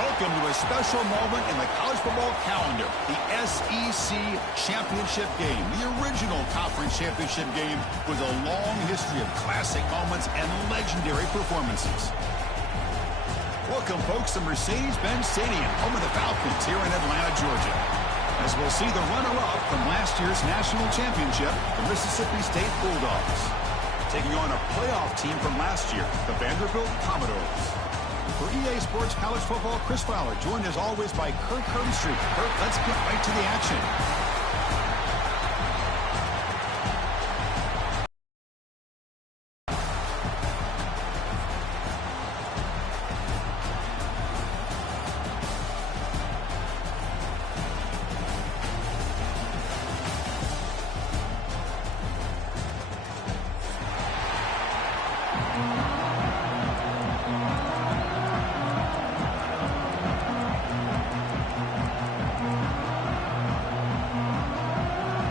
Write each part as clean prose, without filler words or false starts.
Welcome to a special moment in the college football calendar, the SEC Championship Game. The original conference championship game with a long history of classic moments and legendary performances. Welcome, folks, to Mercedes-Benz Stadium, home of the Falcons here in Atlanta, Georgia. As we'll see the runner-up from last year's national championship, the Mississippi State Bulldogs, taking on a playoff team from last year, the Vanderbilt Commodores. For EA Sports College Football, Chris Fowler, joined as always by Kirk Herbstreit. Kirk, let's get right to the action.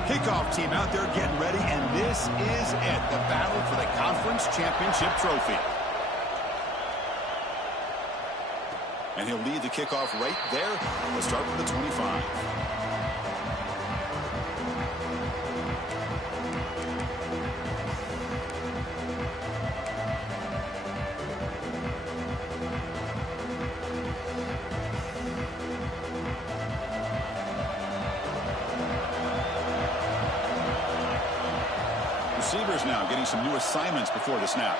Kickoff team out there getting ready, and this is it, the battle for the conference championship trophy. And he'll lead the kickoff right there. We'll start with the 25. Receivers now getting some new assignments before the snap.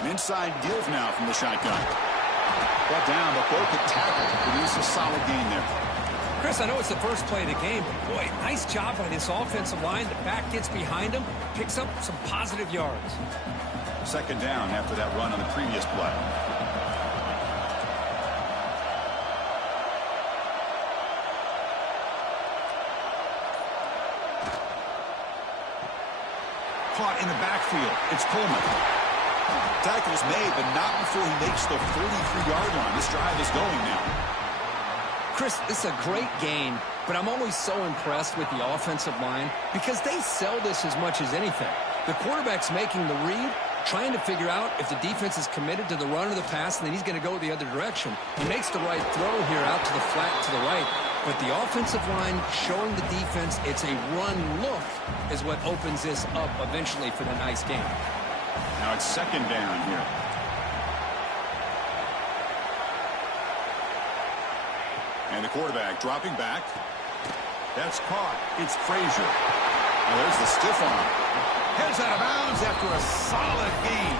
An inside give now from the shotgun. Brought down, but broke a tackle to produce a solid gain there. Chris, I know it's the first play of the game, but boy, nice job by this offensive line. The back gets behind him, picks up some positive yards. Second down after that run on the previous play. Caught in the backfield. It's Coleman. Tackle's made, but not before he makes the 43-yard line. This drive is going now. Chris, this is a great game, but I'm always so impressed with the offensive line because they sell this as much as anything. The quarterback's making the read, trying to figure out if the defense is committed to the run or the pass, and then he's going to go the other direction. He makes the right throw here out to the flat to the right. But the offensive line showing the defense it's a run look is what opens this up eventually for the nice game. Now it's second down here. And the quarterback dropping back. That's caught. It's Frazier. Now there's the stiff arm. Heads out of bounds after a solid gain.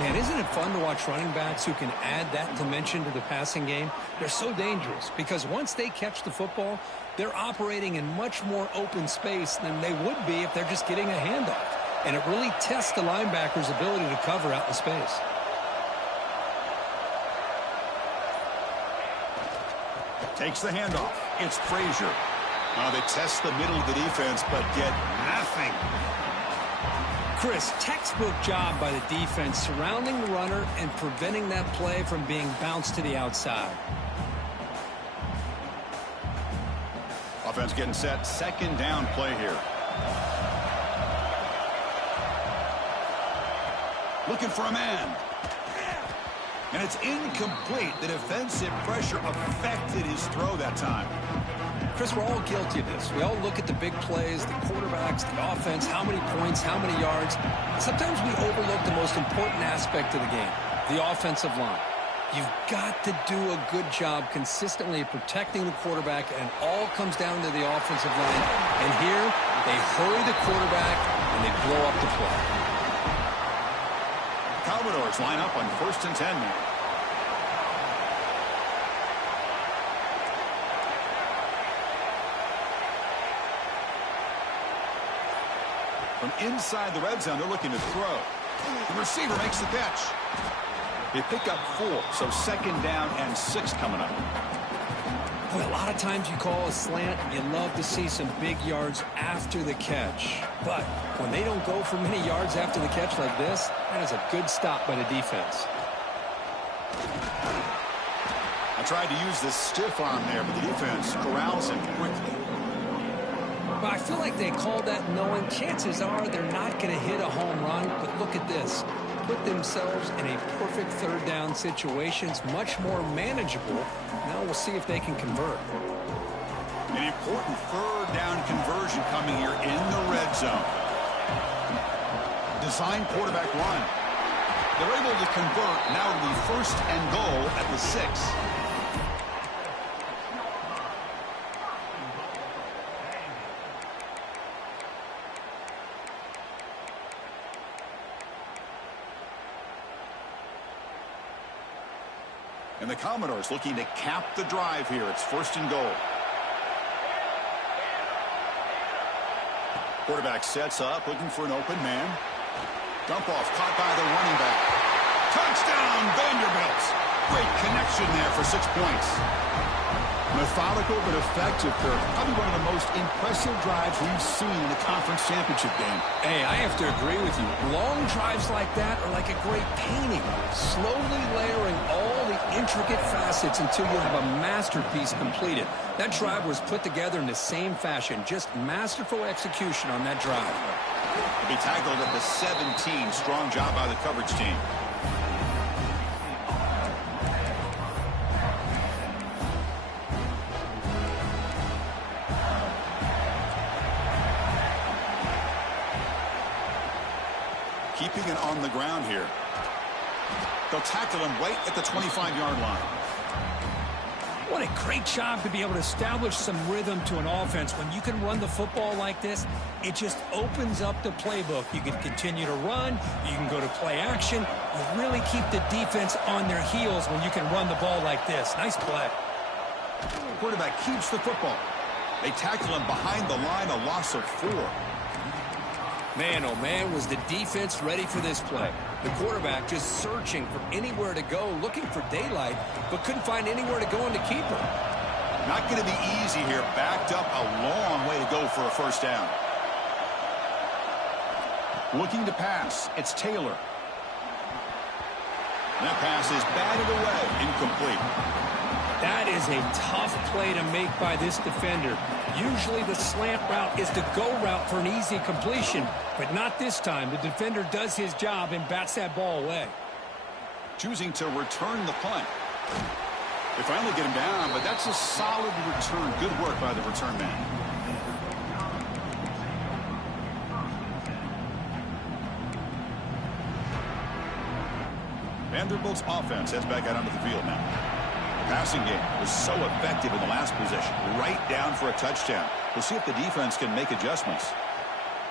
Man, isn't it fun to watch running backs who can add that dimension to the passing game? They're so dangerous because once they catch the football, they're operating in much more open space than they would be if they're just getting a handoff. And it really tests the linebacker's ability to cover out in space. Takes the handoff. It's Frazier. They test the middle of the defense, but get nothing. Chris, textbook job by the defense surrounding the runner and preventing that play from being bounced to the outside. Offense getting set. Second down play here. Looking for a man. And it's incomplete. The defensive pressure affected his throw that time. Chris, we're all guilty of this. We all look at the big plays, the quarterbacks, the offense, how many points, how many yards. Sometimes we overlook the most important aspect of the game, the offensive line. You've got to do a good job consistently protecting the quarterback, and it all comes down to the offensive line. And here, they hurry the quarterback, and they blow up the play. Commodores line up on 1st and 10 now. From inside the red zone, they're looking to throw. The receiver makes the catch. They pick up 4, so second down and 6 coming up. Boy, a lot of times you call a slant, and you love to see some big yards after the catch. But when they don't go for many yards after the catch like this, that is a good stop by the defense. I tried to use this stiff arm there, but the defense corrals him quickly. But I feel like they called that knowing chances are they're not going to hit a home run. But look at this. put themselves in a perfect third down situation. It's much more manageable. Now we'll see if they can convert. An important third down conversion coming here in the red zone. Design quarterback run. They're able to convert. Now it'll be first and goal at the 6. And the Commodores looking to cap the drive here. It's first and goal. Quarterback sets up, looking for an open man. Dump off, caught by the running back. Touchdown, Vanderbilt. Great connection there for 6 points. Methodical but effective, Kirk. Probably one of the most impressive drives we've seen in a conference championship game. Hey, I have to agree with you. Long drives like that are like a great painting. Slowly layering all the intricate facets until you have a masterpiece completed. That drive was put together in the same fashion. Just masterful execution on that drive. He'll be tackled at the 17. Strong job by the coverage team. Keeping it on the ground here. They'll tackle him right at the 25-yard line. What a great job to be able to establish some rhythm to an offense. When you can run the football like this, it just opens up the playbook. You can continue to run. You can go to play action. You really keep the defense on their heels when you can run the ball like this. Nice play. Quarterback keeps the football. They tackle him behind the line, a loss of 4. Man, oh man, was the defense ready for this play. The quarterback just searching for anywhere to go, looking for daylight, but couldn't find anywhere to go in the keeper. Not going to be easy here. Backed up a long way to go for a first down. Looking to pass. It's Taylor. That pass is batted away. Incomplete. That is a tough play to make by this defender. Usually the slant route is the go route for an easy completion, but not this time. The defender does his job and bats that ball away. Choosing to return the punt. They finally get him down, but that's a solid return. Good work by the return man. Vanderbilt's offense heads back out onto the field now. Passing game was so effective in the last possession. Right down for a touchdown. We'll see if the defense can make adjustments.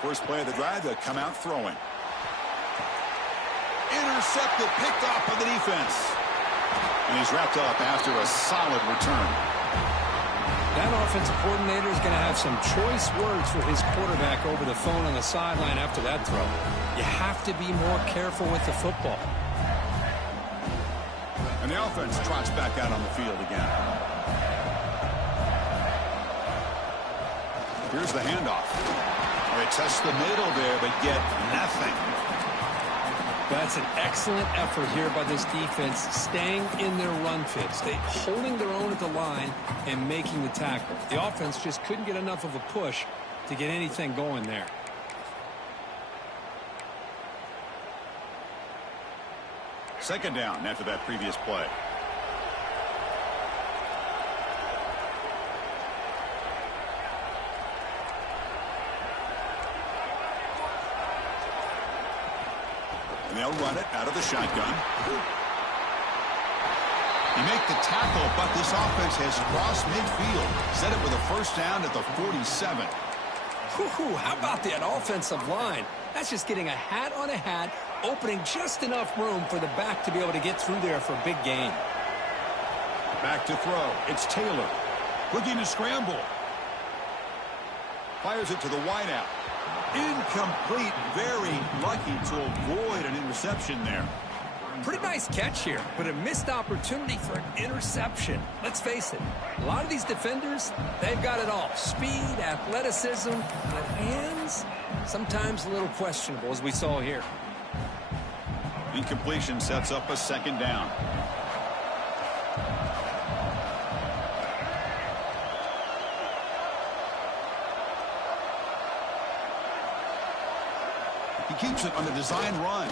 First play of the drive, they'll come out throwing. Intercepted, picked off by the defense. And he's wrapped up after a solid return. That offensive coordinator is going to have some choice words for his quarterback over the phone on the sideline after that throw. You have to be more careful with the football. And the offense trots back out on the field again. Here's the handoff. They test the middle there, but get nothing. That's an excellent effort here by this defense, staying in their run fits. They holding their own at the line and making the tackle. The offense just couldn't get enough of a push to get anything going there. Second down after that previous play. And they'll run it out of the shotgun. You make the tackle, but this offense has crossed midfield. Set it with a first down at the 47. How about that offensive line? That's just getting a hat on a hat, opening just enough room for the back to be able to get through there for a big gain. Back to throw. It's Taylor. Looking to scramble. Fires it to the wideout. Incomplete. Very lucky to avoid an interception there. Pretty nice catch here, but a missed opportunity for an interception. Let's face it, a lot of these defenders, they've got it all. Speed, athleticism, but hands, sometimes a little questionable, as we saw here. Incompletion sets up a second down. He keeps it on the design run.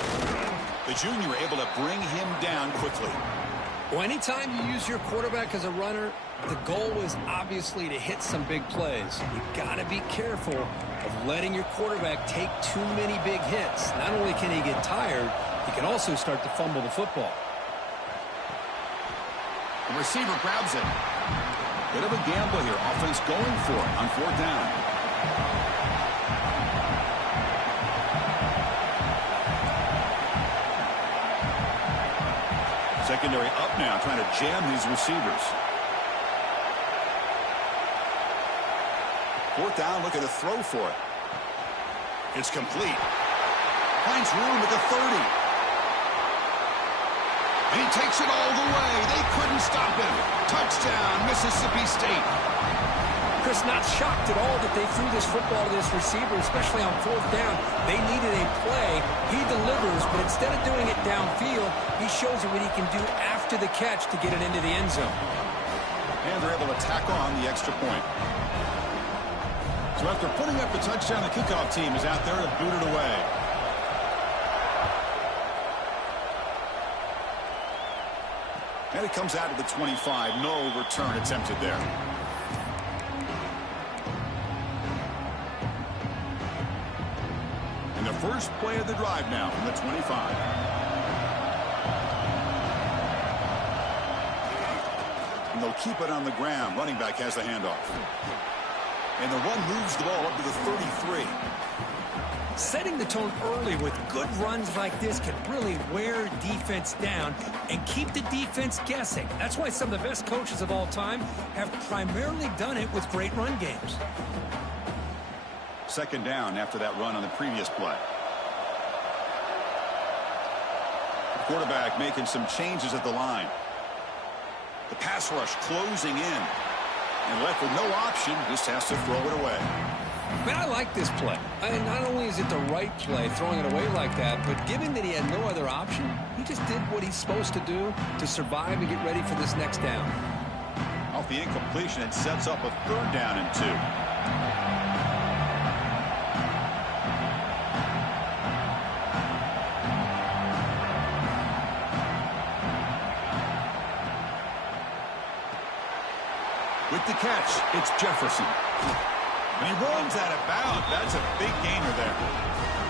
The junior able to bring him down quickly. Well, anytime you use your quarterback as a runner, the goal is obviously to hit some big plays. You got to be careful of letting your quarterback take too many big hits. Not only can he get tired, he can also start to fumble the football. The receiver grabs it. Bit of a gamble here. Offense going for it on 4th down. Secondary up now, trying to jam these receivers. 4th down, looking to throw for it. It's complete. Finds room at the 30. And he takes it all the way. They couldn't stop him. Touchdown, Mississippi State. Chris, not shocked at all that they threw this football to this receiver, especially on 4th down. They needed a play. He delivers, but instead of doing it downfield, he shows you what he can do after the catch to get it into the end zone. And they're able to tack on the extra point. So after putting up the touchdown, the kickoff team is out there to boot it away. And it comes out to the 25. No return attempted there. And the first play of the drive now from the 25. And they'll keep it on the ground. Running back has the handoff. And the run moves the ball up to the 33. Setting the tone early with good runs like this can really wear defense down and keep the defense guessing. That's why some of the best coaches of all time have primarily done it with great run games. 2nd down after that run on the previous play. The quarterback making some changes at the line. The pass rush closing in. And left with no option, just has to throw it away. Man, I like this play. And not only is it the right play, throwing it away like that, but given that he had no other option, he just did what he's supposed to do to survive and get ready for this next down. Off the incompletion, it sets up a 3rd down and 2. With the catch, it's Jefferson. And he runs out of bounds. That's a big gainer there.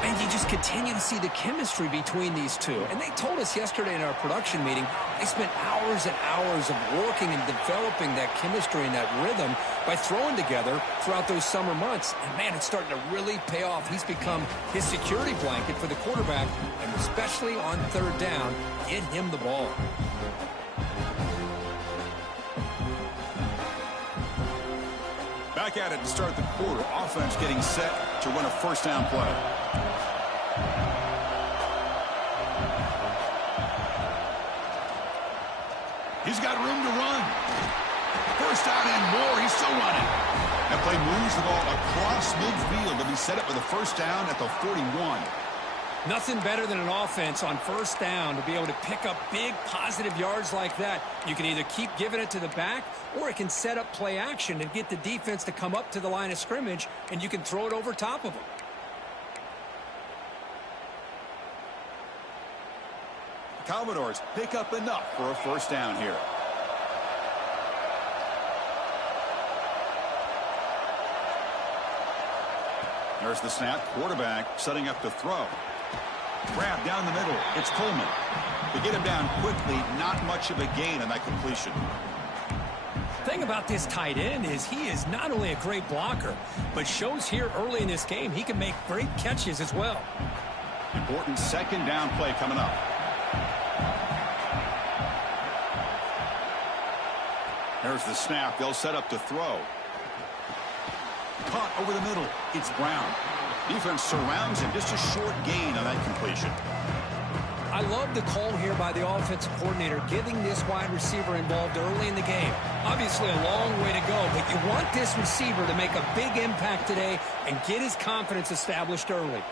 And you just continue to see the chemistry between these two. And they told us yesterday in our production meeting, they spent hours and hours of working and developing that chemistry and that rhythm by throwing together throughout those summer months. And, man, it's starting to really pay off. He's become his security blanket for the quarterback, and especially on 3rd down, get him the ball. Back at it to start the quarter. Offense getting set to run a 1st down play. He's got room to run. 1st down and more. He's still running. That play moves the ball across midfield to be set up with a 1st down at the 41. Nothing better than an offense on 1st down to be able to pick up big positive yards like that. You can either keep giving it to the back, or it can set up play action and get the defense to come up to the line of scrimmage, and you can throw it over top of them. The Commodores pick up enough for a 1st down here. There's the snap. Quarterback setting up to throw. Grab down the middle. It's Coleman. To get him down quickly, not much of a gain on that completion. The thing about this tight end is he is not only a great blocker, but shows here early in this game he can make great catches as well. Important 2nd down play coming up. There's the snap. They'll set up to throw. Caught over the middle. It's Brown. Defense surrounds him. Just a short gain on that completion. I love the call here by the offensive coordinator, getting this wide receiver involved early in the game. Obviously a long way to go, but you want this receiver to make a big impact today and get his confidence established early.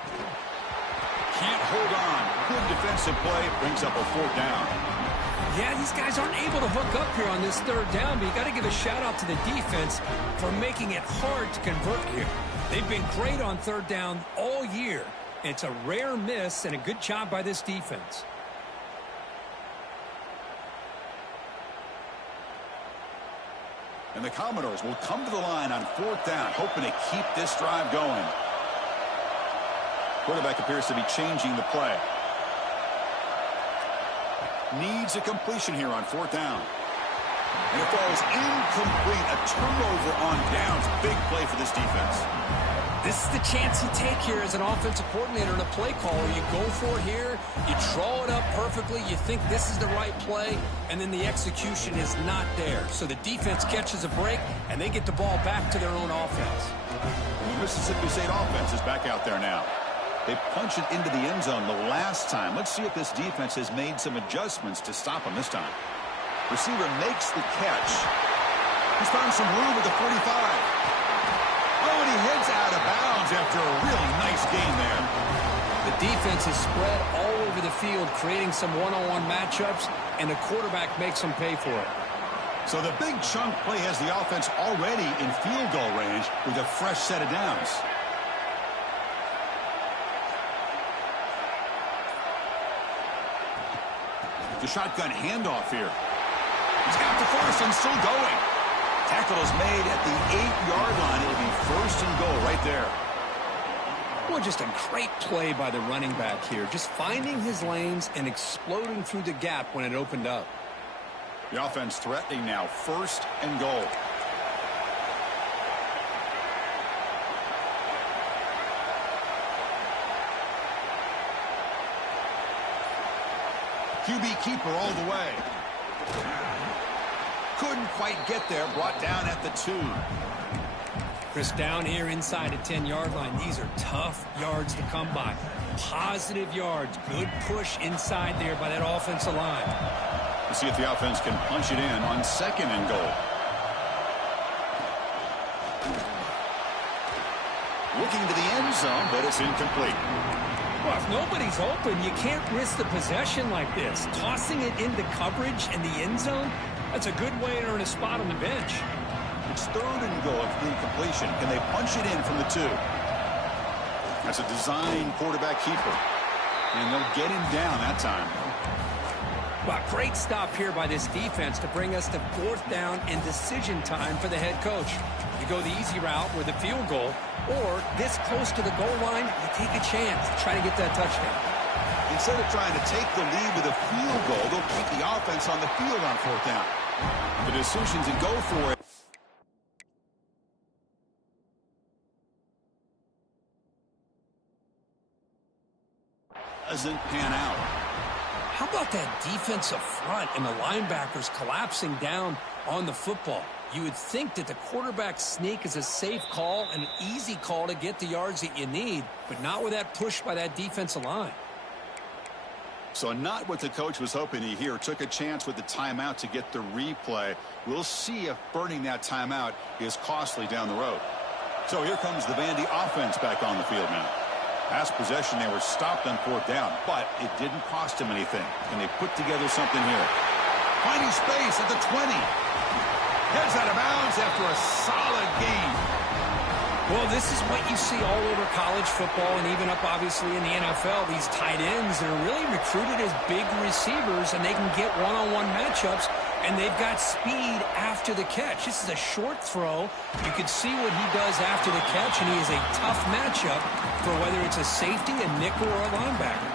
Can't hold on. Good defensive play. Brings up a 4th down. Yeah, these guys aren't able to hook up here on this 3rd down, but you got to give a shout-out to the defense for making it hard to convert here. They've been great on 3rd down all year. It's a rare miss and a good job by this defense. And the Commodores will come to the line on 4th down, hoping to keep this drive going. Quarterback appears to be changing the play. Needs a completion here on 4th down. And it falls incomplete. A turnover on downs. Big play for this defense. This is the chance you take here as an offensive coordinator and a play caller. You go for it here. You draw it up perfectly. You think this is the right play, and then the execution is not there. So the defense catches a break, and they get the ball back to their own offense. The Mississippi State offense is back out there now. They punched it into the end zone the last time. Let's see if this defense has made some adjustments to stop them this time. Receiver makes the catch. He's found some room at the 45. Oh, and he heads out of bounds after a really nice gain there. The defense is spread all over the field, creating some one-on-one matchups, and the quarterback makes them pay for it. So the big chunk play has the offense already in field goal range with a fresh set of downs. The shotgun handoff here. He's got the first and still going. Tackle is made at the 8-yard line. It'll be 1st and goal right there. Well, just a great play by the running back here. Just finding his lanes and exploding through the gap when it opened up. The offense threatening now. 1st and goal. QB keeper all the way. Couldn't quite get there. Brought down at the 2. Chris, down here inside the 10-yard line, these are tough yards to come by. Positive yards. Good push inside there by that offensive line. We'll see if the offense can punch it in on 2nd and goal. Looking to the end zone, but it's incomplete. Well, if nobody's open, you can't risk the possession like this. Tossing it into coverage in the end zone, that's a good way to earn a spot on the bench. It's 3rd and goal after the incompletion. Can they punch it in from the 2? That's a design quarterback keeper. And they'll get him down that time. Well, great stop here by this defense to bring us to 4th down and decision time for the head coach. You go the easy route with a field goal, or this close to the goal line, you take a chance to try to get that touchdown. Instead of trying to take the lead with a field goal, they'll keep the offense on the field on 4th down. The decision to go for it. Doesn't pan out. How about that defensive front and the linebackers collapsing down on the football? You would think that the quarterback sneak is a safe call, an easy call to get the yards that you need, but not with that push by that defensive line. So not what the coach was hoping to hear. Took a chance with the timeout to get the replay. We'll see if burning that timeout is costly down the road. So here comes the Vandy offense back on the field now. Last possession, they were stopped on 4th down, but it didn't cost them anything. And they put together something here. Finding space at the 20. Heads out of bounds after a solid gain. Well, this is what you see all over college football and even up, obviously, in the NFL. These tight ends that are really recruited as big receivers, and they can get one-on-one matchups, and they've got speed after the catch. This is a short throw. You can see what he does after the catch, and he is a tough matchup for whether it's a safety, a nickel, or a linebacker.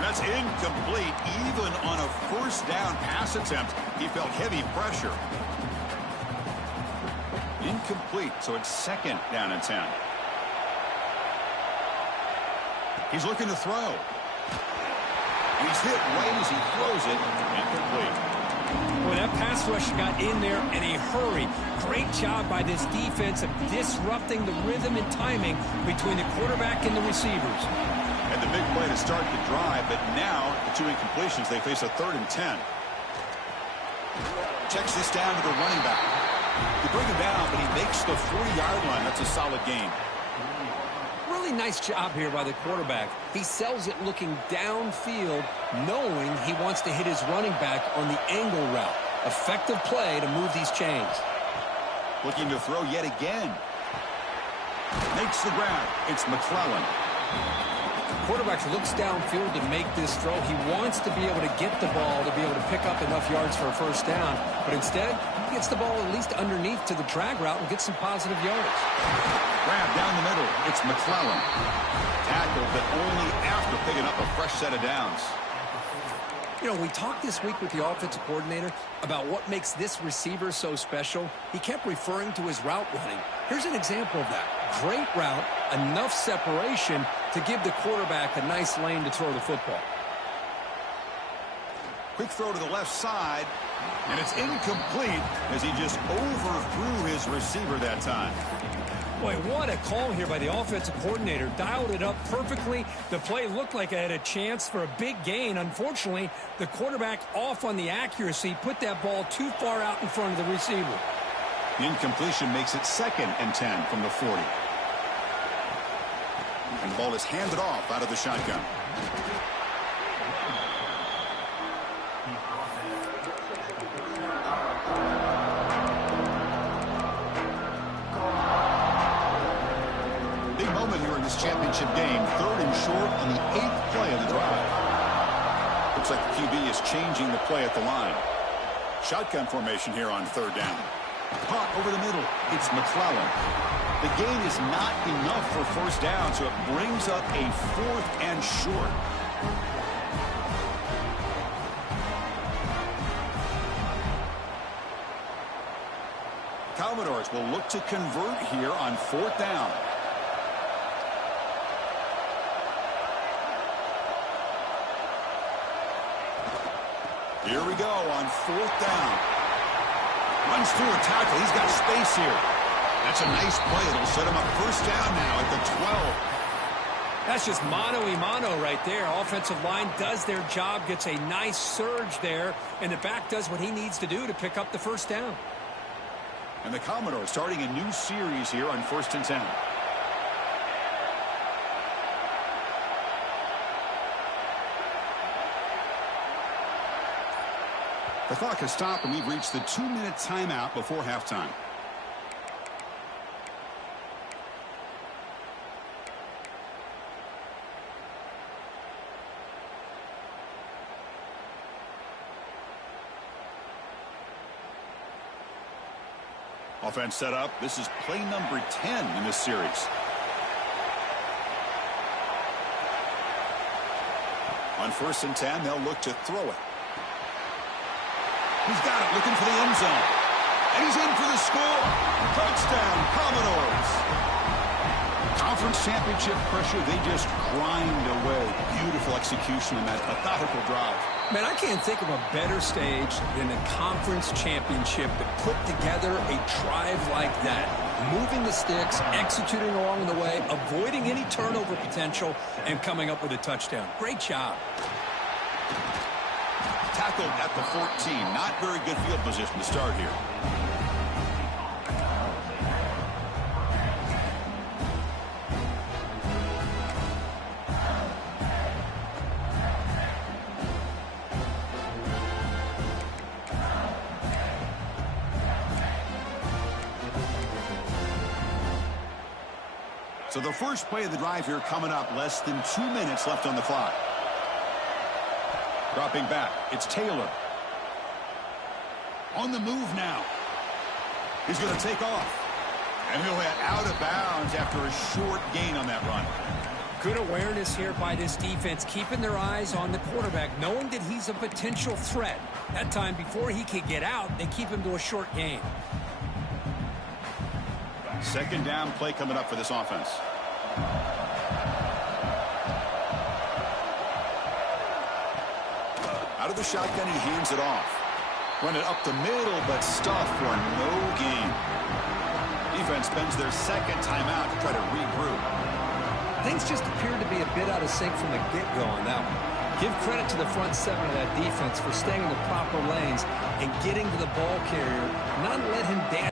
That's incomplete. Even on a 1st down pass attempt, he felt heavy pressure. Incomplete, so it's 2nd down and 10. He's looking to throw. He's hit right as he throws it. Incomplete. Well, that pass rush got in there in a hurry. Great job by this defense of disrupting the rhythm and timing between the quarterback and the receivers. And the big play to start the drive, but now the 2 incompletions, they face a 3rd and 10. Checks this down to the running back. They bring him down, but he makes the 40-yard line. That's a solid gain. Really nice job here by the quarterback. He sells it looking downfield, knowing he wants to hit his running back on the angle route. Effective play to move these chains. Looking to throw yet again. Makes the grab. It's McClellan. Quarterback looks downfield to make this throw. He wants to be able to get the ball to be able to pick up enough yards for a first down. But instead, he gets the ball at least underneath to the drag route and gets some positive yards. Grab down the middle. It's McClellan. Tackled, but only after picking up a fresh set of downs. You know, we talked this week with the offensive coordinator about what makes this receiver so special. He kept referring to his route running. Here's an example of that. Great route, enough separation to give the quarterback a nice lane to throw the football. Quick throw to the left side, and it's incomplete as he just overthrew his receiver that time. Boy, what a call here by the offensive coordinator. Dialed it up perfectly. The play looked like it had a chance for a big gain. Unfortunately, the quarterback off on the accuracy, put that ball too far out in front of the receiver. The incompletion makes it 2nd and 10 from the 40. And the ball is handed off out of the shotgun. Big moment here in this championship game. 3rd and short on the 8th play of the drive. Looks like the QB is changing the play at the line. Shotgun formation here on 3rd down. Caught over the middle. It's McClellan. The gain is not enough for first down, so it brings up a 4th and short. Commodores will look to convert here on 4th down. Here we go on 4th down. Runs through a tackle. He's got space here. That's a nice play. It'll set him up first down now at the 12. That's just mano-a-mano right there. Offensive line does their job, gets a nice surge there, and the back does what he needs to do to pick up the first down. And the Commodores starting a new series here on 1st and 10. The clock has stopped, and we've reached the 2-minute timeout before halftime. Offense set up. This is play number 10 in this series. On 1st and 10, they'll look to throw it. He's got it, looking for the end zone. And he's in for the score. Touchdown, Commodores. Conference championship pressure, they just grind away. Beautiful execution in that methodical drive. Man, I can't think of a better stage than a conference championship to put together a drive like that. Moving the sticks, executing along the way, avoiding any turnover potential, and coming up with a touchdown. Great job. Tackled at the 14. Not very good field position to start here. So the first play of the drive here coming up. Less than 2 minutes left on the clock. Dropping back, it's Taylor. On the move now. He's going to take off. And he'll head out of bounds after a short gain on that run. Good awareness here by this defense, keeping their eyes on the quarterback, knowing that he's a potential threat. That time, before he could get out, they keep him to a short gain. 2nd down play coming up for this offense. Out of the shotgun, he hands it off. Run it up the middle, but stuffed for no gain. Defense spends their 2nd timeout to try to regroup. Things just appeared to be a bit out of sync from the get-go on that one. Give credit to the front 7 of that defense for staying in the proper lanes and getting to the ball carrier, not let him dance.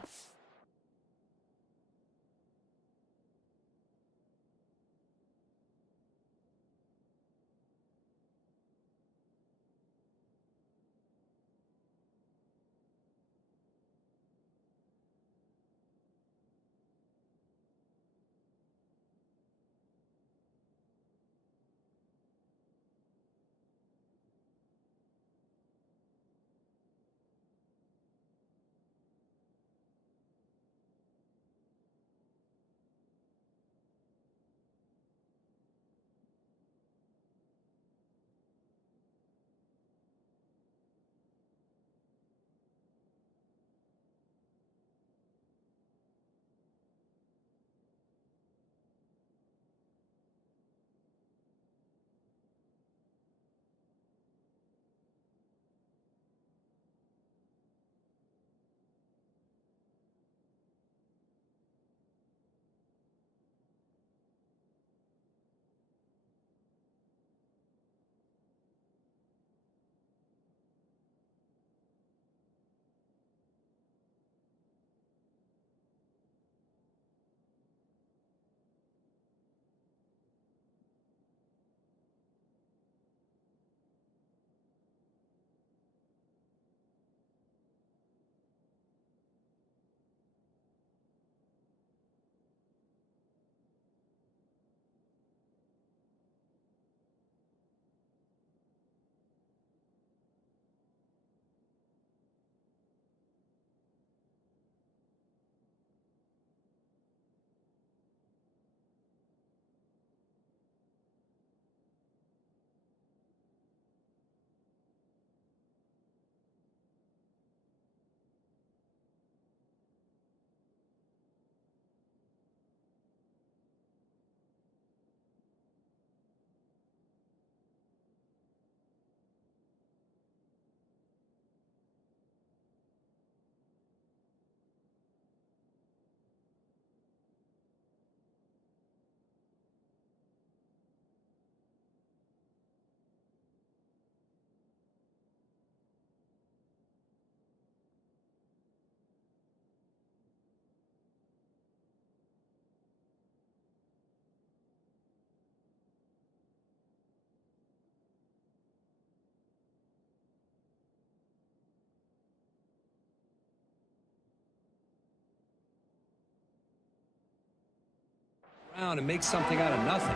and make something out of nothing.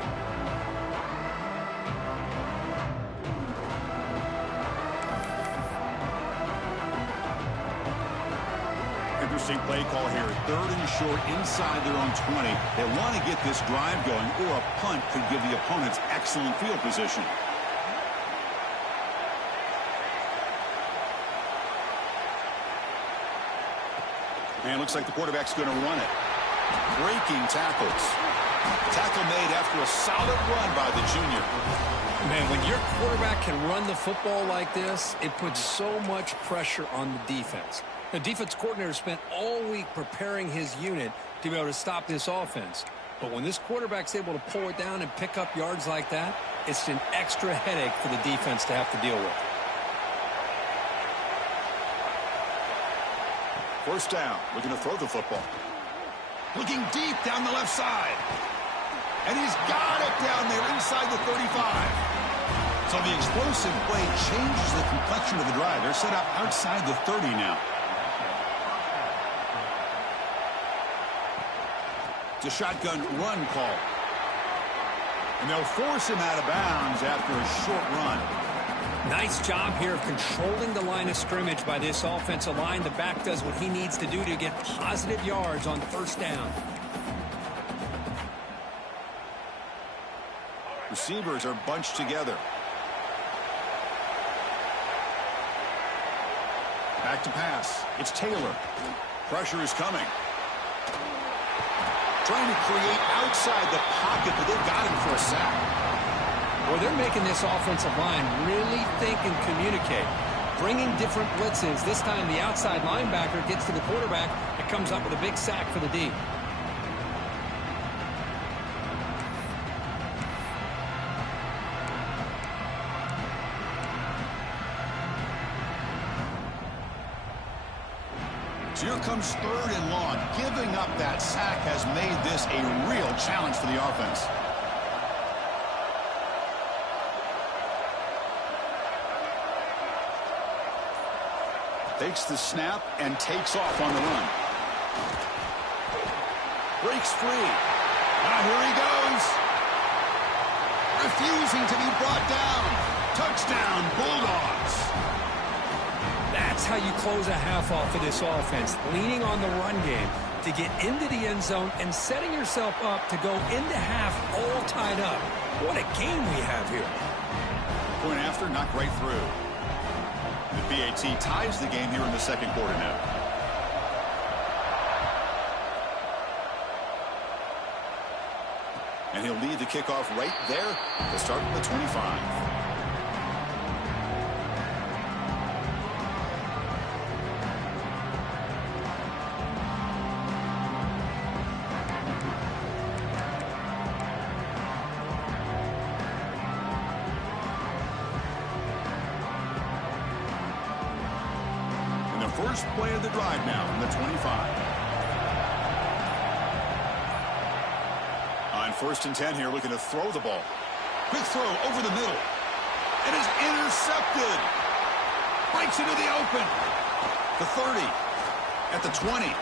Interesting play call here. 3rd and short inside their own 20. They want to get this drive going, or a punt could give the opponents excellent field position. And looks like the quarterback's going to run it. Breaking tackles. Tackle made after a solid run by the junior. Man, when your quarterback can run the football like this, it puts so much pressure on the defense. The defense coordinator spent all week preparing his unit to be able to stop this offense. But when this quarterback's able to pull it down and pick up yards like that, it's an extra headache for the defense to have to deal with. First down, looking to throw the football. Looking deep down the left side. And he's got it down there inside the 35. So the explosive play changes the complexion of the drive. They're set up outside the 30 now. It's a shotgun run call. And they'll force him out of bounds after a short run. Nice job here of controlling the line of scrimmage by this offensive line. The back does what he needs to do to get positive yards on first down. Receivers are bunched together. Back to pass. It's Taylor. Pressure is coming. Trying to create outside the pocket, but they've got him for a sack. Well, they're making this offensive line really think and communicate. Bringing different blitzes. This time the outside linebacker gets to the quarterback and comes up with a big sack for the D. So here comes 3rd and long. Giving up that sack has made this a real challenge for the offense. Takes the snap and takes off on the run. Breaks free. Here he goes. Refusing to be brought down. Touchdown, Bulldogs. That's how you close a half off of this offense. Leaning on the run game to get into the end zone and setting yourself up to go into half all tied up. What a game we have here. Point after, knocked right through. The PAT ties the game here in the second quarter now. And he'll lead the kickoff right there to start at the 25. First play of the drive now from the 25. On 1st and 10 here, looking to throw the ball. Quick throw over the middle. And is intercepted. Breaks into the open. The 30. At the 20.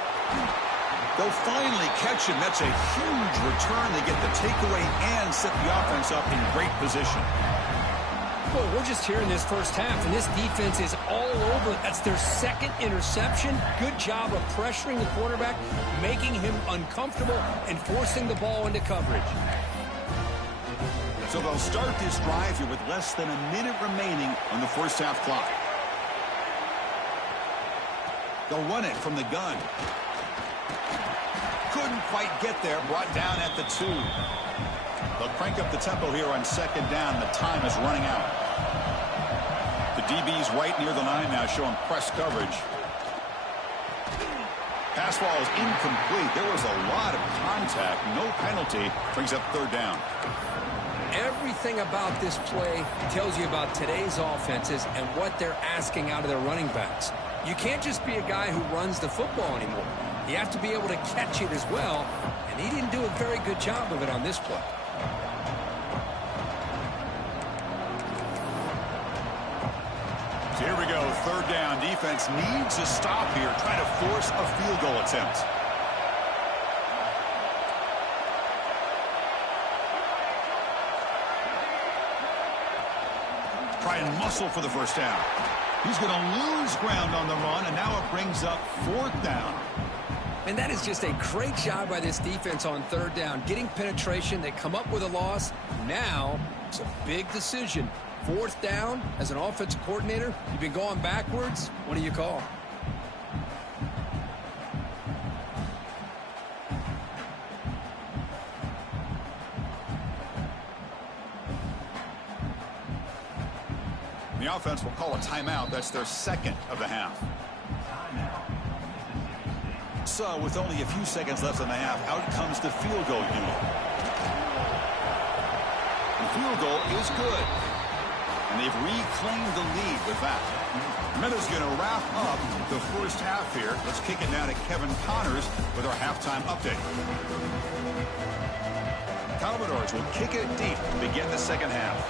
They'll finally catch him. That's a huge return. They get the takeaway and set the offense up in great position. Well, we're just here in this first half, and this defense is all over. That's their 2nd interception. Good job of pressuring the quarterback, making him uncomfortable, and forcing the ball into coverage. So they'll start this drive here with less than a minute remaining on the first half clock. They'll run it from the gun. Couldn't quite get there. Brought down at the 2. They'll crank up the tempo here on 2nd down. The time is running out. The DB's right near the line now, showing press coverage. Pass ball is incomplete. There was a lot of contact. No penalty. Brings up 3rd down. Everything about this play tells you about today's offenses and what they're asking out of their running backs. You can't just be a guy who runs the football anymore. You have to be able to catch it as well, and he didn't do a very good job of it on this play. So here we go, 3rd down. Defense needs a stop here, trying to force a field goal attempt. try and muscle for the first down. He's going to lose ground on the run, and now it brings up 4th down. And that is just a great job by this defense on 3rd down. Getting penetration, they come up with a loss. Now, it's a big decision. 4th down, as an offensive coordinator, you've been going backwards. What do you call? The offense will call a timeout. That's their 2nd of the half. So, with only a few seconds left in the half, out comes the field goal unit. The field goal is good. And they've reclaimed the lead with that. Minnesot's going to wrap up the first half here. Let's kick it now to Kevin Connors with our halftime update. Commodores will kick it deep to begin the second half.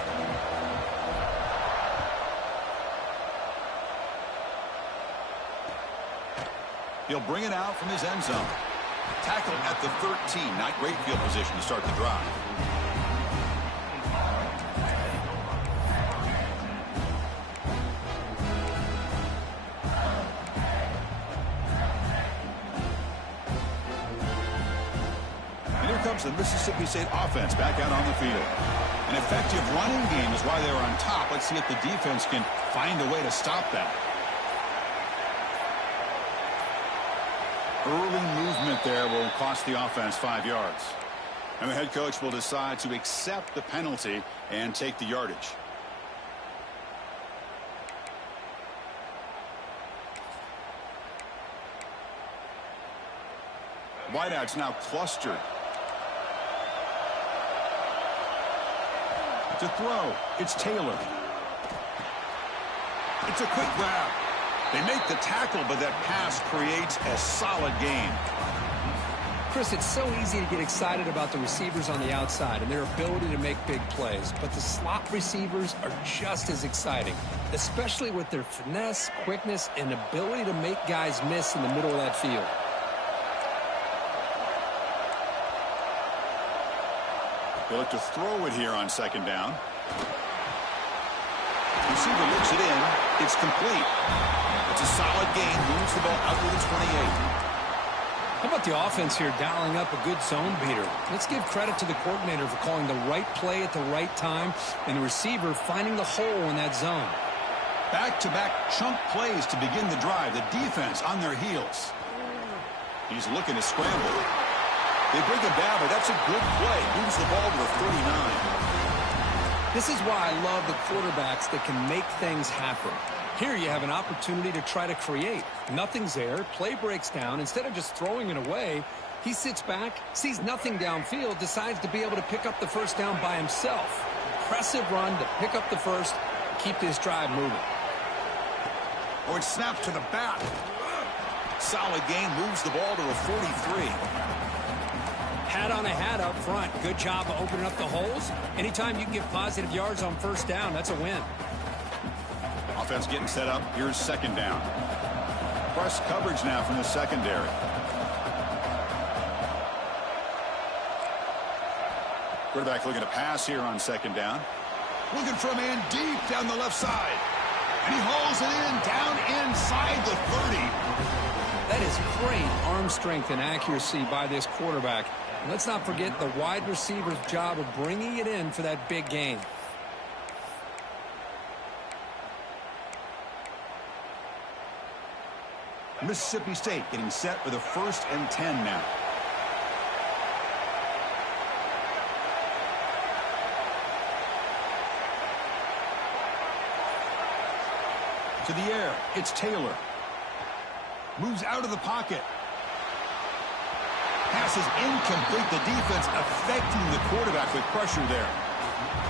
He'll bring it out from his end zone. Tackle at the 13. Not great field position to start the drive. And here comes the Mississippi State offense back out on the field. An effective running game is why they're on top. Let's see if the defense can find a way to stop that. Early movement there will cost the offense 5 yards. And the head coach will decide to accept the penalty and take the yardage. Wideouts now clustered. To throw, it's Taylor. It's a quick grab. They make the tackle, but that pass creates a solid gain. Chris, it's so easy to get excited about the receivers on the outside and their ability to make big plays, but the slot receivers are just as exciting, especially with their finesse, quickness, and ability to make guys miss in the middle of that field. They look to throw it here on 2nd down. Receiver looks it in. It's complete. It's a solid gain. Moves the ball out to the 28. How about the offense here dialing up a good zone beater? Let's give credit to the coordinator for calling the right play at the right time and the receiver finding the hole in that zone. Back-to-back chunk plays to begin the drive. The defense on their heels. He's looking to scramble. They bring him down, but that's a good play. Moves the ball to the 39. This is why I love the quarterbacks that can make things happen. Here you have an opportunity to try to create. Nothing's there. Play breaks down. Instead of just throwing it away, he sits back, sees nothing downfield, decides to be able to pick up the first down by himself. Impressive run to pick up the first, keep this drive moving. Oh, it's snapped to the back. Solid gain, moves the ball to the 43. Hat on a hat up front. Good job of opening up the holes. Anytime you can get positive yards on first down, that's a win. Offense getting set up. Here's 2nd down. Press coverage now from the secondary. Quarterback looking to pass here on 2nd down. Looking for a man deep down the left side. And he hauls it in down inside the 30. That is great arm strength and accuracy by this quarterback. And let's not forget the wide receiver's job of bringing it in for that big gain. Mississippi State getting set for the 1st and 10 now. To the air, it's Taylor. Moves out of the pocket. Pass is incomplete. The defense affecting the quarterback with pressure there.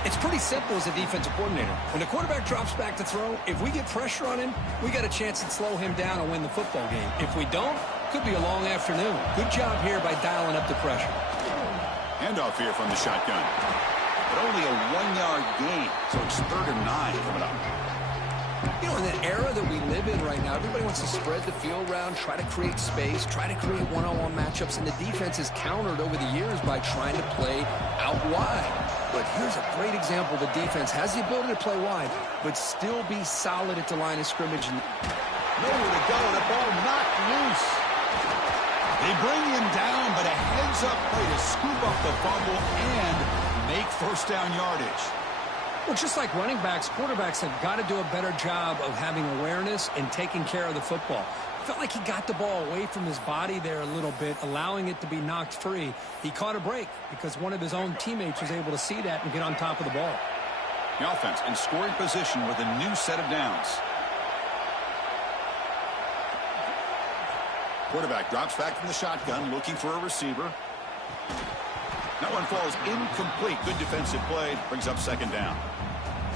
It's pretty simple as a defensive coordinator. When the quarterback drops back to throw, if we get pressure on him, we got a chance to slow him down and win the football game. If we don't, could be a long afternoon. Good job here by dialing up the pressure. Handoff here from the shotgun. But only a 1-yard gain, so it's 3rd and 9 coming up. You know, in the era that we live in right now, everybody wants to spread the field around, try to create space, try to create one-on-one matchups, and the defense is countered over the years by trying to play out wide. But here's a great example. The defense has the ability to play wide, but still be solid at the line of scrimmage. Nowhere to go. The ball knocked loose. They bring him down, but a heads-up play to scoop up the fumble and make first down yardage. Well, just like running backs, quarterbacks have got to do a better job of having awareness and taking care of the football. Felt like he got the ball away from his body there a little bit, allowing it to be knocked free. He caught a break because one of his own teammates was able to see that and get on top of the ball. The offense in scoring position with a new set of downs. Quarterback drops back from the shotgun, looking for a receiver. That one falls incomplete. Good defensive play. Brings up second down.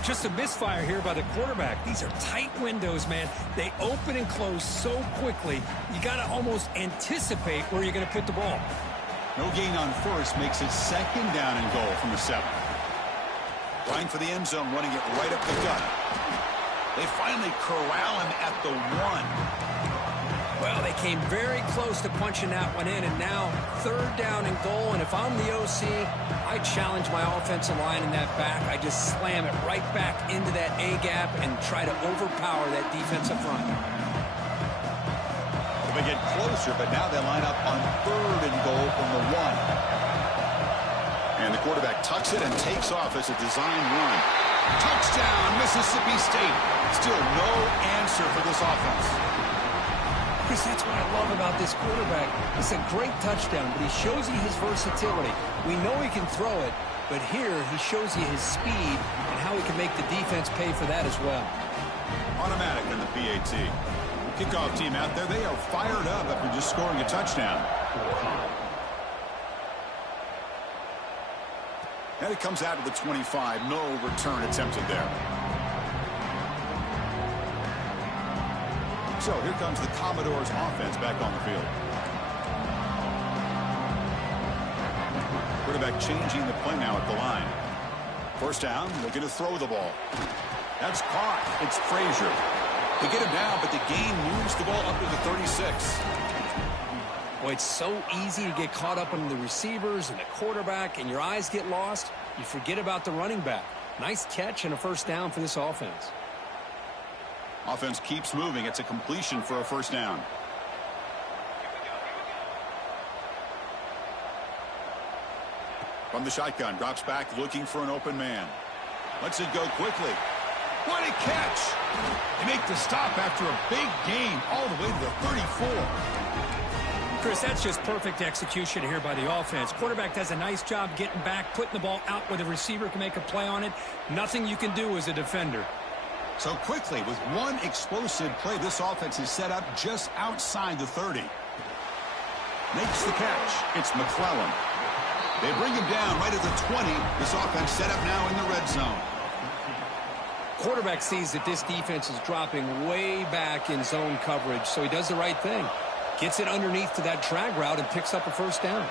Just a misfire here by the quarterback. These are tight windows, man. They open and close so quickly, you got to almost anticipate where you're going to put the ball. No gain on first makes it second down and goal from the 7. Trying for the end zone, running it right up the gut. They finally corral him at the 1. Well, they came very close to punching that one in, and now third down and goal. And if I'm the OC, I challenge my offensive line in that back. I just slam it right back into that A-gap and try to overpower that defensive front. They get closer, but now they line up on third and goal from the 1. And the quarterback tucks it and takes off as a design run. Touchdown, Mississippi State. Still no answer for this offense. Chris, that's what I love about this quarterback. It's a great touchdown, but he shows you his versatility. We know he can throw it, but here he shows you his speed and how he can make the defense pay for that as well. Automatic in the PAT. Kickoff team out there, they are fired up after just scoring a touchdown. And it comes out of the 25. No return attempted there. So here comes the Commodores offense back on the field. Quarterback changing the play now at the line. First down, looking to throw the ball. That's caught. It's Frazier. They get him down, but the gain moves the ball up to the 36. Boy, it's so easy to get caught up on the receivers and the quarterback, and your eyes get lost. You forget about the running back. Nice catch and a first down for this offense. Offense keeps moving. It's a completion for a first down. From the shotgun, drops back looking for an open man. Lets it go quickly. What a catch! They make the stop after a big gain all the way to the 34. Chris, that's just perfect execution here by the offense. Quarterback does a nice job getting back, putting the ball out where the receiver can make a play on it. Nothing you can do as a defender. So quickly, with one explosive play, this offense is set up just outside the 30. Makes the catch. It's McClellan. They bring him down right at the 20. This offense set up now in the red zone. Quarterback sees that this defense is dropping way back in zone coverage, so he does the right thing. Gets it underneath to that drag route and picks up a first down.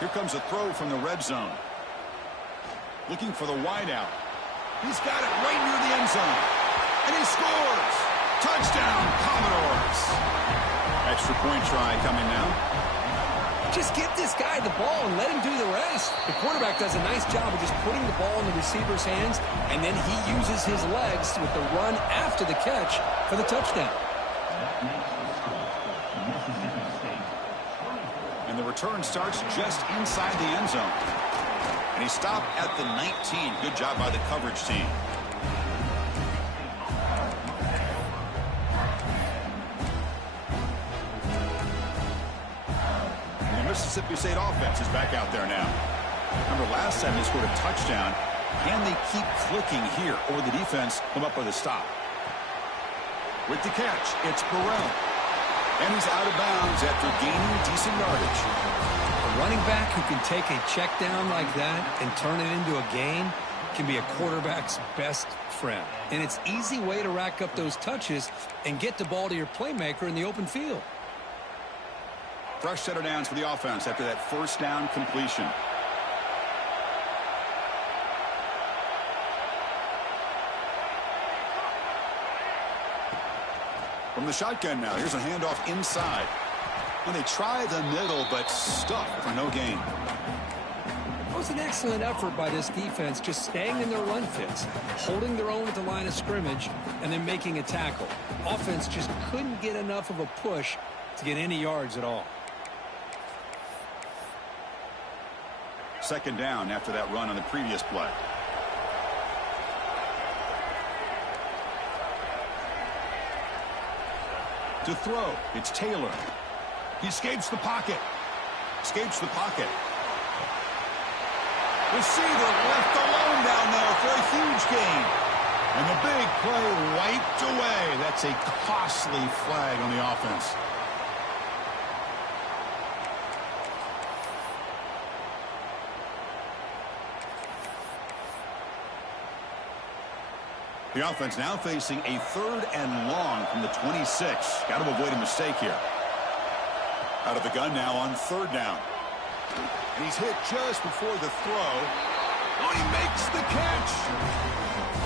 Here comes a throw from the red zone. Looking for the wideout. He's got it right near the end zone. And he scores! Touchdown, Commodores! Extra point try coming now. Just get this guy the ball and let him do the rest. The quarterback does a nice job of just putting the ball in the receiver's hands, and then he uses his legs with the run after the catch for the touchdown. And the return starts just inside the end zone. And he stopped at the 19. Good job by the coverage team. And the Mississippi State offense is back out there now. Remember, last time they scored a touchdown. Can they keep clicking here, or the defense come up with a stop? With the catch, it's Burrell. And he's out of bounds after gaining decent yardage. A running back who can take a check down like that and turn it into a gain can be a quarterback's best friend. And it's an easy way to rack up those touches and get the ball to your playmaker in the open field. Fresh set of downs for the offense after that first down completion. From the shotgun now, here's a handoff inside. And they try the middle, but stuffed for no gain. was an excellent effort by this defense, just staying in their run fits, holding their own at the line of scrimmage, and then making a tackle. Offense just couldn't get enough of a push to get any yards at all. Second down after that run on the previous play. To throw, it's Taylor. He escapes the pocket. Escapes the pocket. Receiver left alone down there for a huge gain. And the big play wiped away. That's a costly flag on the offense. The offense now facing a 3rd and long from the 26. Got to avoid a mistake here. Out of the gun now on 3rd down. And he's hit just before the throw. Oh, he makes the catch.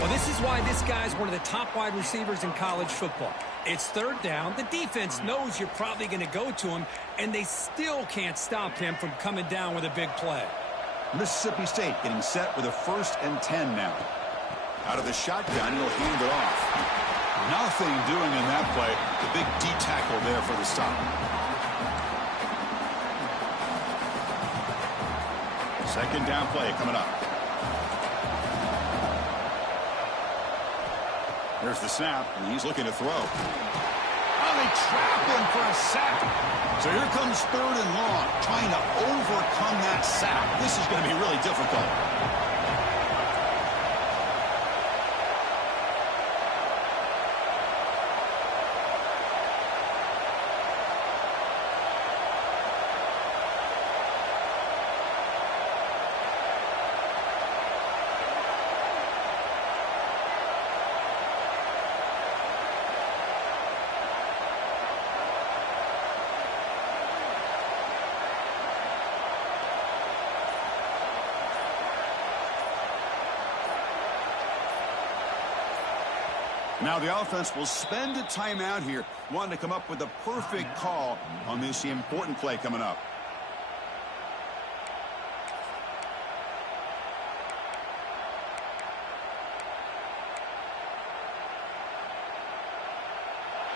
Well, this is why this guy's one of the top wide receivers in college football. It's 3rd down. The defense knows you're probably going to go to him, and they still can't stop him from coming down with a big play. Mississippi State getting set with a 1st and 10 now. Out of the shotgun, he'll hand it off. Nothing doing in that play. The big D tackle there for the stop. Second down play coming up. There's the snap, and he's looking to throw. Oh, they trap him for a sack. So here comes 3rd and long, trying to overcome that sack. This is going to be really difficult. Now the offense will spend a timeout here, wanting to come up with the perfect call on this important play coming up.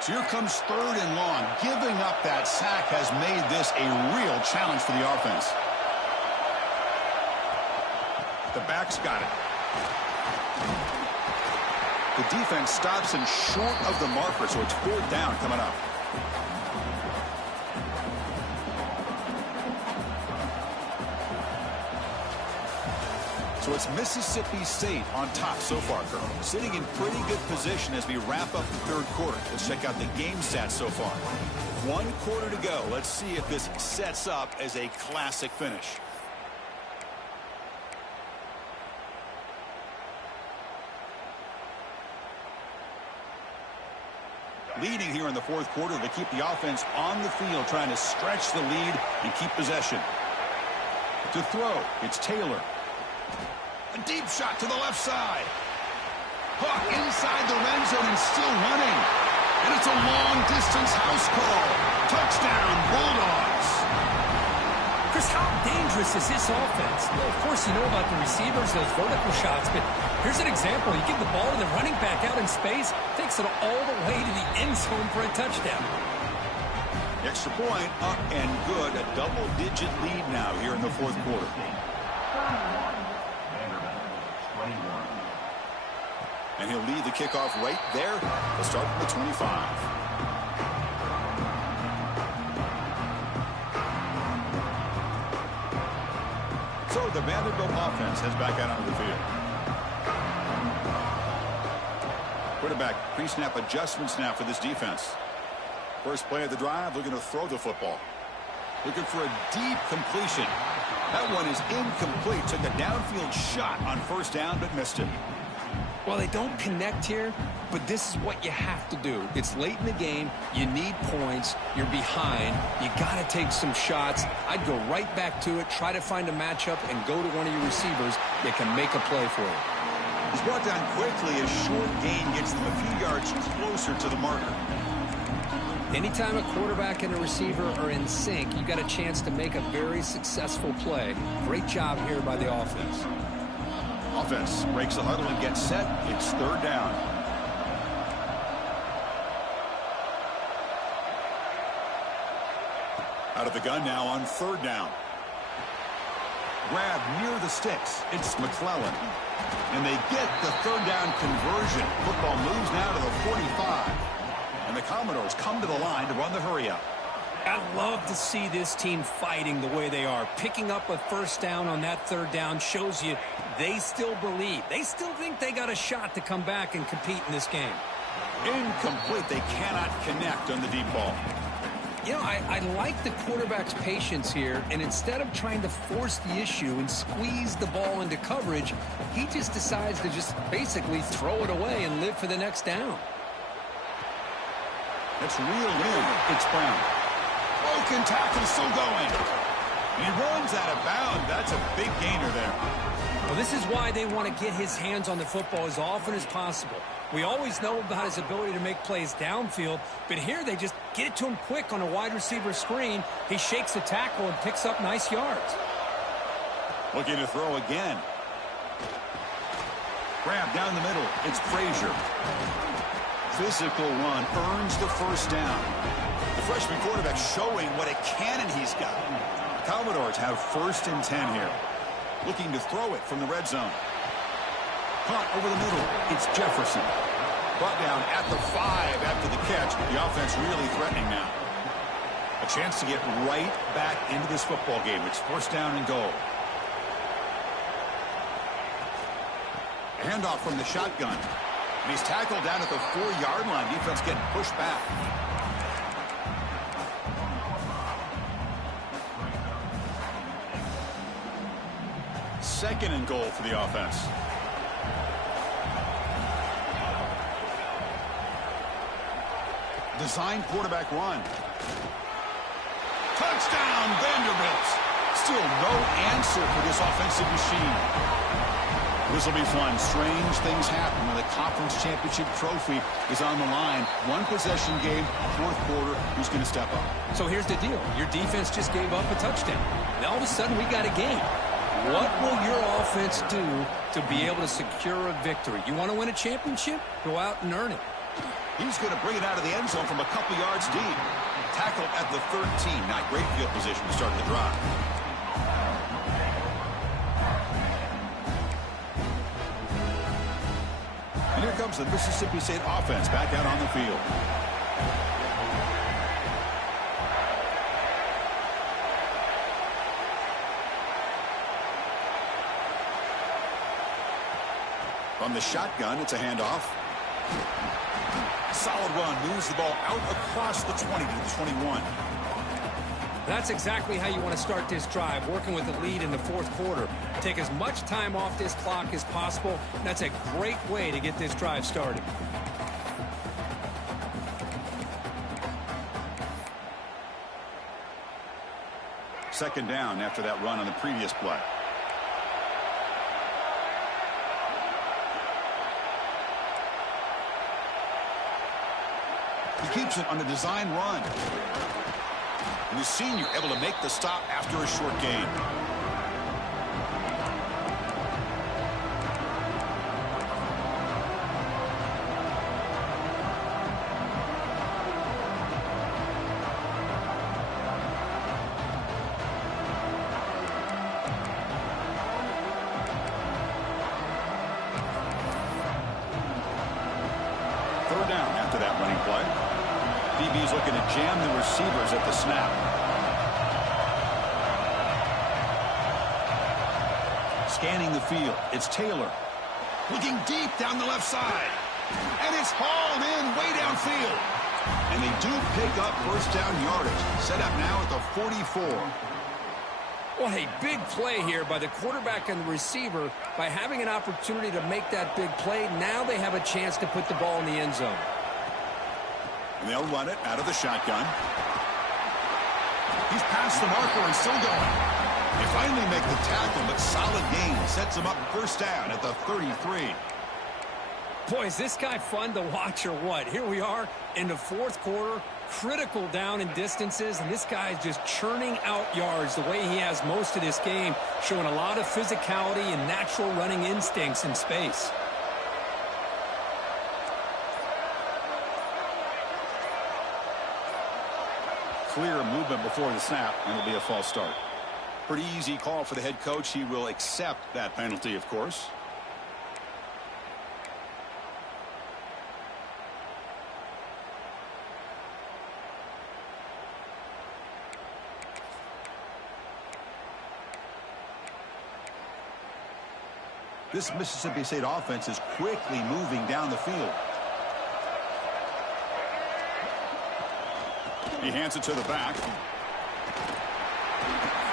So here comes 3rd and long. Giving up that sack has made this a real challenge for the offense. The back's got it. The defense stops him short of the marker, so it's 4th down coming up. So it's Mississippi State on top so far, Colonel. Sitting in pretty good position as we wrap up the 3rd quarter. Let's check out the game stats so far. 1 quarter to go. Let's see if this sets up as a classic finish. Leading here in the 4th quarter to keep the offense on the field, trying to stretch the lead and keep possession. To throw, it's Taylor. A deep shot to the left side. Hawk inside the red zone and still running. And it's a long-distance house call. Touchdown, Bulldogs. Chris, how dangerous is this offense? Well, of course, you know about the receivers, those vertical shots, but here's an example. You give the ball to the running back out in space, takes it all the way to the end zone for a touchdown. Extra point, up and good. A double-digit lead now here in the 4th quarter. And he'll lead the kickoff right there. He'll start from the 25. So the Vanderbilt offense heads back out onto the field. Quarterback pre-snap adjustments now for this defense. First play of the drive, looking to throw the football. Looking for a deep completion. That one is incomplete. Took a downfield shot on 1st down, but missed it. Well, they don't connect here, but this is what you have to do. It's late in the game. You need points. You're behind. You got to take some shots. I'd go right back to it, try to find a matchup, and go to one of your receivers that can make a play for you. He's brought down quickly. A short gain gets them a few yards closer to the marker. Anytime a quarterback and a receiver are in sync, you got a chance to make a very successful play. Great job here by the offense. Offense breaks the huddle and gets set. It's third down. Out of the gun now on third down. Grab near the sticks. It's McClellan. And they get the third down conversion. Football moves now to the 45. And the Commodores come to the line to run the hurry up. I love to see this team fighting the way they are. Picking up a first down on that third down shows you they still believe. They still think they got a shot to come back and compete in this game. Incomplete. They cannot connect on the deep ball. You know, I like the quarterback's patience here, and instead of trying to force the issue and squeeze the ball into coverage, he just decides to just basically throw it away and live for the next down. It's reeled in. It's Brown. Broken tackle, still going. He runs out of bounds. That's a big gainer there. Well, this is why they want to get his hands on the football as often as possible. We always know about his ability to make plays downfield, but here they just get it to him quick on a wide receiver screen. He shakes the tackle and picks up nice yards. Looking to throw again. Grab down the middle. It's Frazier. Physical run earns the first down. The freshman quarterback showing what a cannon he's got. The Commodores have first and 10 here. Looking to throw it from the red zone. Caught over the middle. It's Jefferson. Brought down at the 5 after the catch. The offense really threatening now. A chance to get right back into this football game. It's first down and goal. A handoff from the shotgun. And he's tackled down at the 4-yard line. Defense getting pushed back. Second and goal for the offense. Design quarterback run. Touchdown, Vanderbilt. Still no answer for this offensive machine. This will be fun. Strange things happen when the conference championship trophy is on the line. One possession game, fourth quarter. Who's going to step up? So here's the deal. Your defense just gave up a touchdown. Now all of a sudden we got a game. What will your offense do to be able to secure a victory? You want to win a championship? Go out and earn it. He's going to bring it out of the end zone from a couple yards deep. Tackled at the 13. Not great field position to start the drive. And here comes the Mississippi State offense back out on the field. From the shotgun, it's a handoff. Solid run, moves the ball out across the 20 to the 21. That's exactly how you want to start this drive, working with the lead in the fourth quarter. Take as much time off this clock as possible. That's a great way to get this drive started. Second down after that run on the previous play. He keeps it on the design run. And the senior able to make the stop after a short gain. Third down after that running play. DB's looking to jam the receivers at the snap. Scanning the field. It's Taylor. Looking deep down the left side. And it's hauled in way downfield. And they do pick up first down yardage. Set up now at the 44. What a big play here by the quarterback and the receiver. By having an opportunity to make that big play, now they have a chance to put the ball in the end zone. And they'll run it out of the shotgun. He's past the marker and still going. They finally make the tackle, but solid gain sets him up first down at the 33. Boy, is this guy fun to watch or what? Here we are in the fourth quarter. critical down in distances, and this guy is just churning out yards the way he has most of this game, showing a lot of physicality and natural running instincts in space. Clear movement before the snap, and it'll be a false start. Pretty easy call for the head coach. He will accept that penalty, of course. This Mississippi State offense is quickly moving down the field. He hands it to the back.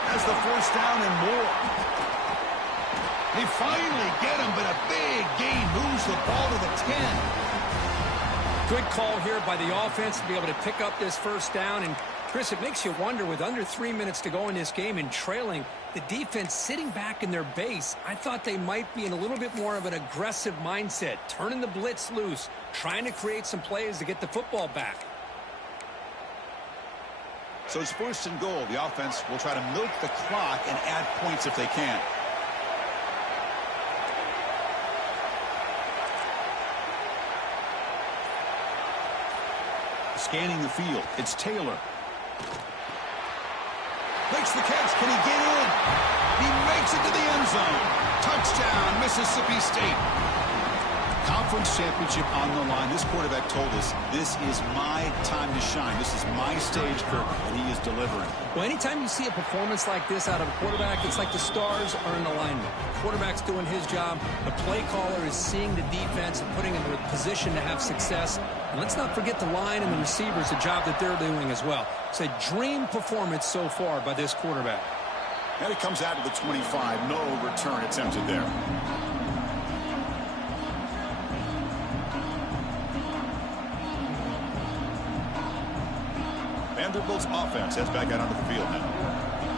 Has the first down and more. They finally get him, but a big gain moves the ball to the 10. Good call here by the offense to be able to pick up this first down. And, Chris, it makes you wonder, with under 3 minutes to go in this game and trailing, the defense sitting back in their base, I thought they might be in a little bit more of an aggressive mindset, turning the blitz loose, trying to create some plays to get the football back. So it's first and goal. The offense will try to milk the clock and add points if they can. Scanning the field. It's Taylor. Makes the catch. Can he get in? He makes it to the end zone. Touchdown, Mississippi State. Conference championship on the line. This quarterback told us, this is my time to shine. This is my stage, Kirk, and he is delivering. Well, anytime you see a performance like this out of a quarterback, it's like the stars are in alignment. The quarterback's doing his job. The play caller is seeing the defense and putting him in a position to have success. And let's not forget the line and the receivers, the job that they're doing as well. It's a dream performance so far by this quarterback. And he comes out of the 25. No return attempted there. Vanderbilt's offense heads back out onto the field now.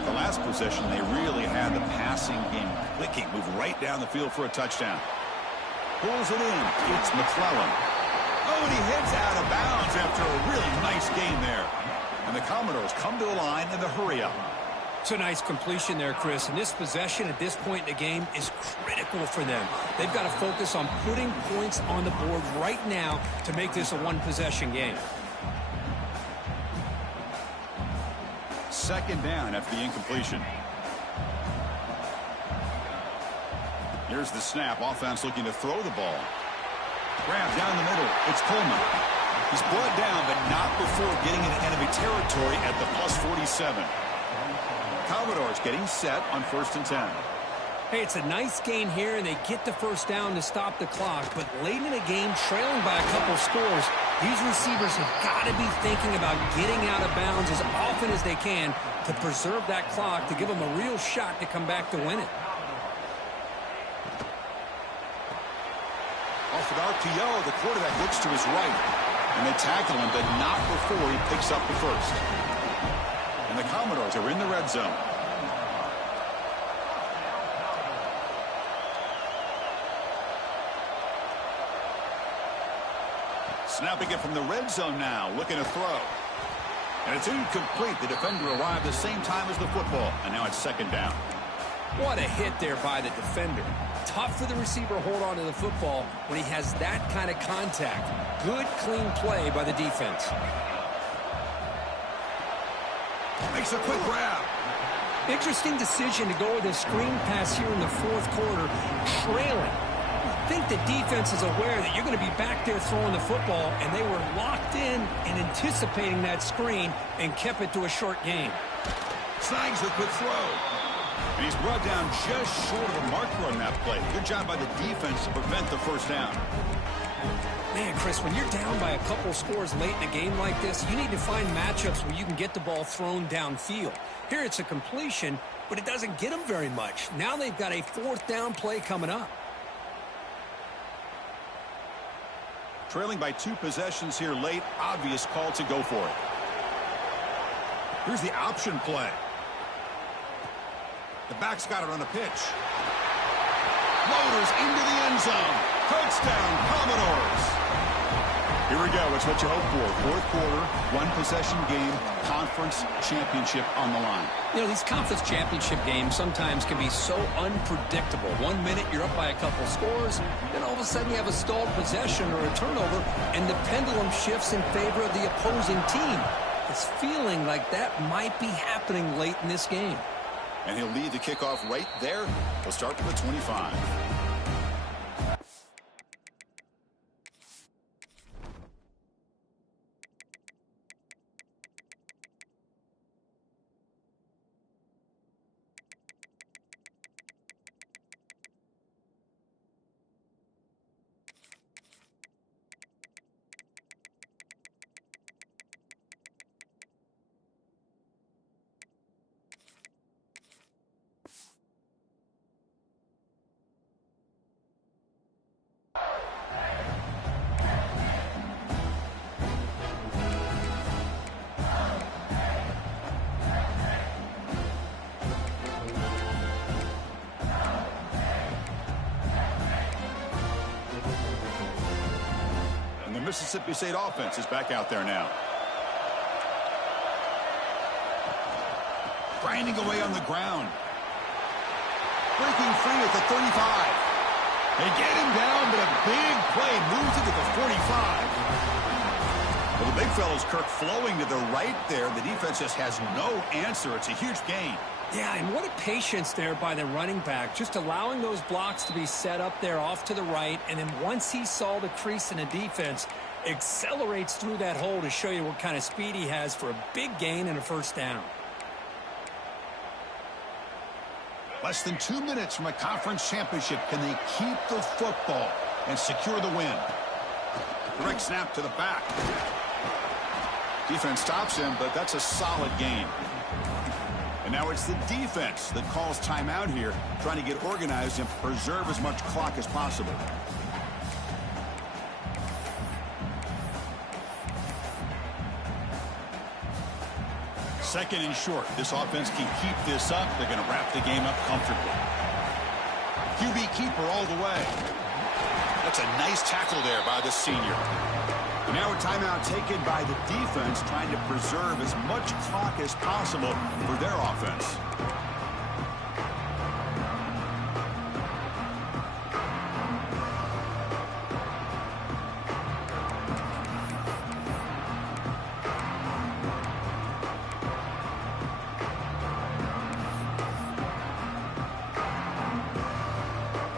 The last possession, they really had the passing game clicking. Move right down the field for a touchdown. Pulls it in. It's McClellan. Oh, and he heads out of bounds after a really nice game there. And the Commodores come to the line in the hurry-up. It's a nice completion there, Chris. And this possession at this point in the game is critical for them. They've got to focus on putting points on the board right now to make this a one-possession game. Second down after the incompletion. Here's the snap. Offense looking to throw the ball. Grab down the middle. It's Coleman. He's brought down, but not before getting into enemy territory at the +47. Commodores getting set on 1st and 10. Hey, it's a nice gain here, and they get the first down to stop the clock. But late in the game, trailing by a couple scores, these receivers have got to be thinking about getting out of bounds as often as they can to preserve that clock, to give them a real shot to come back to win it. Off an RPO, the quarterback looks to his right. And they tackle him, but not before he picks up the first. And the Commodores are in the red zone. Snapping it from the red zone now, looking to throw. And it's incomplete. The defender arrived the same time as the football, and now it's second down. What a hit there by the defender. Tough for the receiver to hold on to the football when he has that kind of contact. Good, clean play by the defense. Makes a quick grab. Interesting decision to go with a screen pass here in the fourth quarter, trailing. I think the defense is aware that you're going to be back there throwing the football, and they were locked in and anticipating that screen and kept it to a short gain. Snags the quick throw. And he's brought down just short of the marker on that play. Good job by the defense to prevent the first down. Man, Chris, when you're down by a couple scores late in a game like this, you need to find matchups where you can get the ball thrown downfield. Here it's a completion, but it doesn't get them very much. Now they've got a fourth down play coming up. Trailing by 2 possessions here late. Obvious call to go for it. Here's the option play. The back's got it on a pitch. Loaders into the end zone. Touchdown, Commodores. Here we go. It's what you hope for. Fourth quarter, one-possession game, conference championship on the line. You know, these conference championship games sometimes can be so unpredictable. 1 minute you're up by a couple scores, then all of a sudden you have a stalled possession or a turnover, and the pendulum shifts in favor of the opposing team. It's feeling like that might be happening late in this game. And he'll lead the kickoff right there. He'll start from the 25. Mississippi State offense is back out there now. Grinding away on the ground. Breaking free at the 35. They get him down, but a big play moves it to the 45. Well, the big fellow's Kirk flowing to the right there. The defense just has no answer. It's a huge gain. Yeah, and what a patience there by the running back, just allowing those blocks to be set up there off to the right, and then once he saw the crease in the defense, accelerates through that hole to show you what kind of speed he has for a big gain and a first down. Less than 2 minutes from a conference championship. Can they keep the football and secure the win? Direct snap to the back. Defense stops him, but that's a solid gain. And now it's the defense that calls timeout here, trying to get organized and preserve as much clock as possible. Second and short. This offense can keep this up. They're going to wrap the game up comfortably. QB keeper all the way. That's a nice tackle there by the senior. Now a timeout taken by the defense, trying to preserve as much clock as possible for their offense.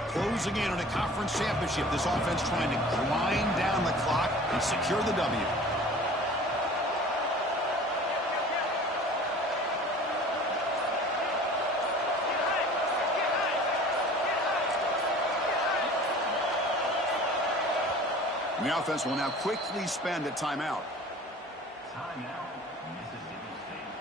Closing in on a conference championship, this offense trying to grind down the clock and secure the W. And the offense will now quickly spend a timeout. Timeout, Mississippi State.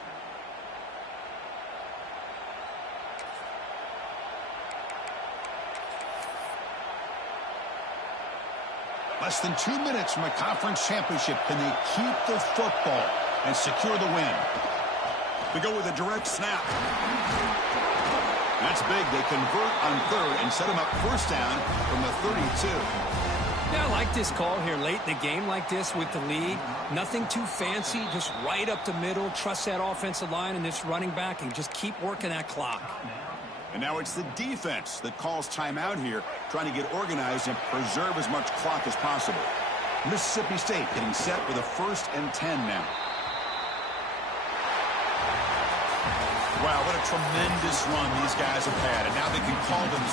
Less than 2 minutes from a conference championship. Can they keep the football and secure the win? They go with a direct snap. That's big. They convert on third and set him up first down from the 32. Yeah, I like this call here late in the game like this with the lead. Nothing too fancy, just right up the middle. Trust that offensive line and this running back and just keep working that clock. And now it's the defense that calls timeout here, trying to get organized and preserve as much clock as possible. Mississippi State getting set with a 1st and 10 now. Wow, what a tremendous run these guys have had, and now they can call them